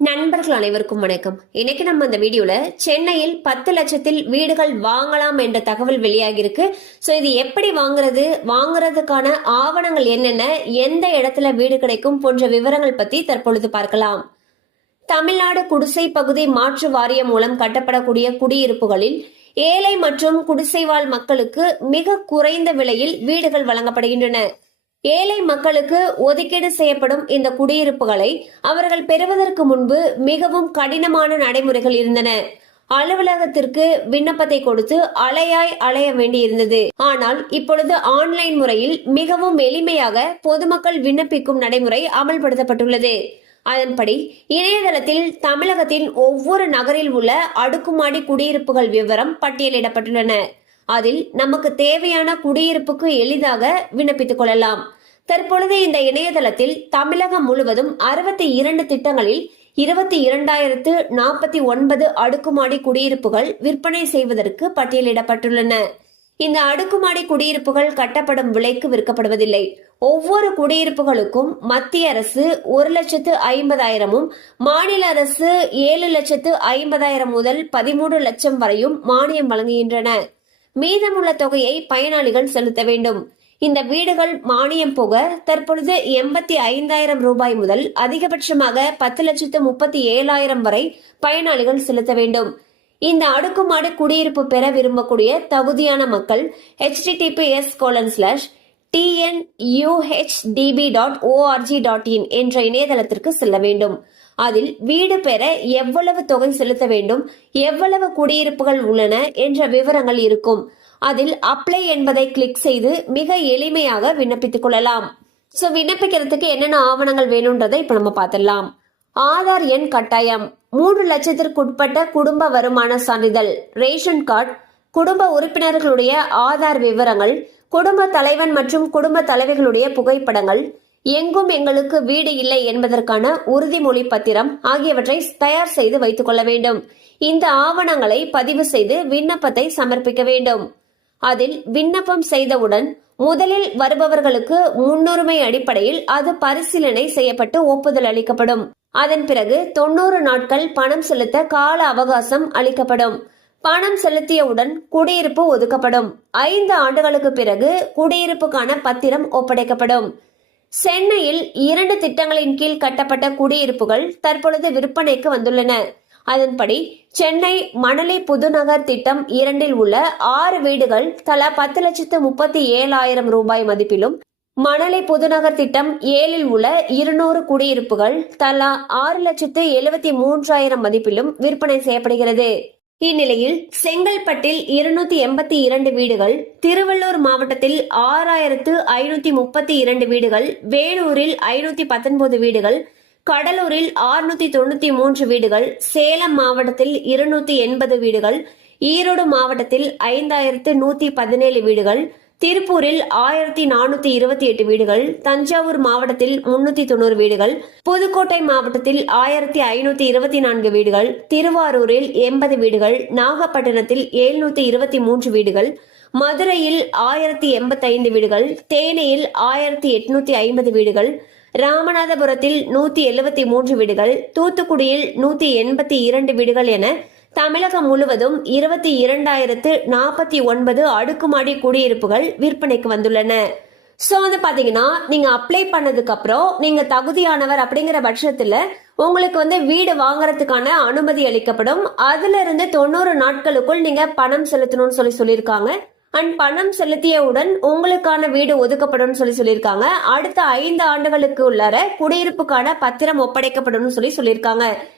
நண்பர்கள் அனைவருக்கும் வணக்கம். இன்னைக்கு நம்ம இந்த வீடியோல சென்னையில் 10 லட்சத்தில் வீடுகள் வாங்கலாம் என்ற தகவல் வெளியாகி இருக்கு. சோ இது எப்படி வாங்குறதுக்கான ஆவணங்கள் என்னென்ன, எந்த இடத்துல வீடு கிடைக்கும் போன்ற விவரங்கள் பத்தி தற்பொழுது பார்க்கலாம். தமிழ்நாடு குடிசை பகுதி மாற்று வாரியம் மூலம் கட்டப்படக்கூடிய குடியிருப்புகளில் ஏழை மற்றும் குடிசைவாழ் மக்களுக்கு மிக குறைந்த விலையில் வீடுகள் வழங்கப்படுகின்றன. ஏழை மக்களுக்கு ஒதுக்கீடு செய்யப்படும் இந்த குடியிருப்புகளை அவர்கள் பெறுவதற்கு முன்பு மிகவும் கடினமான நடைமுறைகள் இருந்தன. அலுவலகத்திற்கு விண்ணப்பத்தை கொடுத்து அலைய வேண்டியிருந்தது. ஆனால் இப்பொழுது ஆன்லைன் முறையில் மிகவும் எளிமையாக பொதுமக்கள் விண்ணப்பிக்கும் நடைமுறை அமல்படுத்தப்பட்டுள்ளது. அதன்படி இணையதளத்தில் தமிழகத்தின் ஒவ்வொரு நகரில் உள்ள அடுக்குமாடி குடியிருப்புகள் விவரம் பட்டியலிடப்பட்டுள்ளன. அதில் நமக்கு தேவையான குடியிருப்புக்கு எளிதாக விண்ணப்பித்துக் கொள்ளலாம். தற்பொழுது இந்த இணையதளத்தில் தமிழகம் முழுவதும் 62 திட்டங்களில் 22,049 அடுக்குமாடி குடியிருப்புகள் விற்பனை செய்வதற்கு பட்டியலிடப்பட்டுள்ளன. இந்த அடுக்குமாடி குடியிருப்புகள் கட்டப்படும் விலைக்கு விற்கப்படுவதில்லை. ஒவ்வொரு குடியிருப்புகளுக்கும் மத்திய அரசு 1,50,000 மாநில அரசு 7,50,000 முதல் 13 லட்சம் வரையும் மானியம் வழங்குகின்றன. மீதமுள்ள தொகையை பயனாளிகள் செலுத்த வேண்டும். இந்த வீடுகள் மானியம் போக தற்பொழுது 85,000 ரூபாய் முதல் அதிகபட்சமாக 10,37,000 வரை பயனாளிகள் செலுத்த வேண்டும். இந்த அடுக்குமாடி குடியிருப்பு பெற விரும்பக்கூடிய தகுதியான மக்கள் https://tnuhdb.org.in என்ற இணையதளத்திற்கு செல்ல வேண்டும். அதில் வீடு பெற எவ்வளவு தொகை செலுத்த வேண்டும், எவ்வளவு குடியிருப்புகள் உள்ளன என்ற விவரங்கள் இருக்கும். அதில் அப்ளை என்பதை கிளிக் செய்து மிக எளிமையாக விண்ணப்பித்துக் கொள்ளலாம். சோ விண்ணப்பிக்கிறதுக்கு என்னென்ன ஆவணங்கள் வேணும்ன்றதை இப்ப நம்ம பார்த்துடலாம். ஆதார் எண் கட்டாயம், 3 லட்சத்திற்குட்பட்ட குடும்ப வருமான சான்றிதழ், ரேஷன் கார்டு, குடும்ப உறுப்பினர்களுடைய ஆதார் விவரங்கள், குடும்ப தலைவன் மற்றும் குடும்ப தலைவிகளுடைய புகைப்படங்கள், எங்கும் எங்களுக்கு வீடு இல்லை என்பதற்கான உறுதிமொழி பத்திரம் ஆகியவற்றை தயார் செய்து வைத்துக் கொள்ள வேண்டும். இந்த ஆவணங்களை பதிவு செய்து விண்ணப்பத்தை சமர்ப்பிக்க வேண்டும். அதில் விண்ணப்பம் செய்தவுடன் முதலில் வருபவர்களுக்கு முன்னுரிமை அடிப்படையில் அது பரிசீலனை செய்யப்பட்டு ஒப்புதல் அளிக்கப்படும். அதன் பிறகு 90 நாட்கள் பணம் செலுத்த கால அவகாசம் அளிக்கப்படும். பணம் செலுத்தியவுடன் குடியிருப்பு ஒதுக்கப்படும். 5 ஆண்டுகளுக்கு பிறகு குடியிருப்புக்கான பத்திரம் ஒப்படைக்கப்படும். சென்னையில் 2 திட்டங்களின் கீழ் கட்டப்பட்ட குடியிருப்புகள் தற்பொழுது விற்பனைக்கு வந்துள்ளன. அதன்படி சென்னை மணலி புதுநகர் திட்டம் 2 உள்ள 6 வீடுகள் தலா 10,37,000 ரூபாய் மதிப்பிலும், மணலி புதுநகர் திட்டம் 7 உள்ள 200 குடியிருப்புகள் தலா 6,73,000 மதிப்பிலும் விற்பனை செய்யப்படுகிறது. இந்நிலையில் செங்கல்பட்டில் 282 வீடுகள், திருவள்ளூர் மாவட்டத்தில் 6,532 வீடுகள், வேலூரில் 519 வீடுகள், கடலூரில் 693 வீடுகள், சேலம் மாவட்டத்தில் 280 வீடுகள், ஈரோடு மாவட்டத்தில் 5,117 வீடுகள், திருப்பூரில் 1,428 வீடுகள், தஞ்சாவூர் மாவட்டத்தில் 390 வீடுகள், புதுக்கோட்டை மாவட்டத்தில் 1,524 வீடுகள், திருவாரூரில் 80 வீடுகள், நாகப்பட்டினத்தில் 723 வீடுகள், மதுரையில் 1,085 வீடுகள், தேனியில் 1,850 வீடுகள், ராமநாதபுரத்தில் 173 வீடுகள், தூத்துக்குடியில் 182 வீடுகள் என தமிழகம் முழுவதும் 22,049 அடுக்குமாடி குடியிருப்புகள் விற்பனைக்கு வந்துள்ளன. சோ வந்து பாத்தீங்கன்னா, நீங்க அப்ளை பண்ணதுக்கு அப்புறம் நீங்க தகுதியானவர் அப்படிங்கிற பட்சத்துல உங்களுக்கு வீடு வாங்குறதுக்கான அனுமதி அளிக்கப்படும். அதுல இருந்து 90 நாட்களுக்குள் நீங்க பணம் செலுத்தணும்னு சொல்லியிருக்காங்க. அண்ட் பணம் செலுத்தியவுடன் உங்களுக்கான வீடு ஒதுக்கப்படும் சொல்லியிருக்காங்க. அடுத்த 5 ஆண்டுகளுக்கு உள்ளார குடியிருப்புக்கான பத்திரம் ஒப்படைக்கப்படும் சொல்லியிருக்காங்க.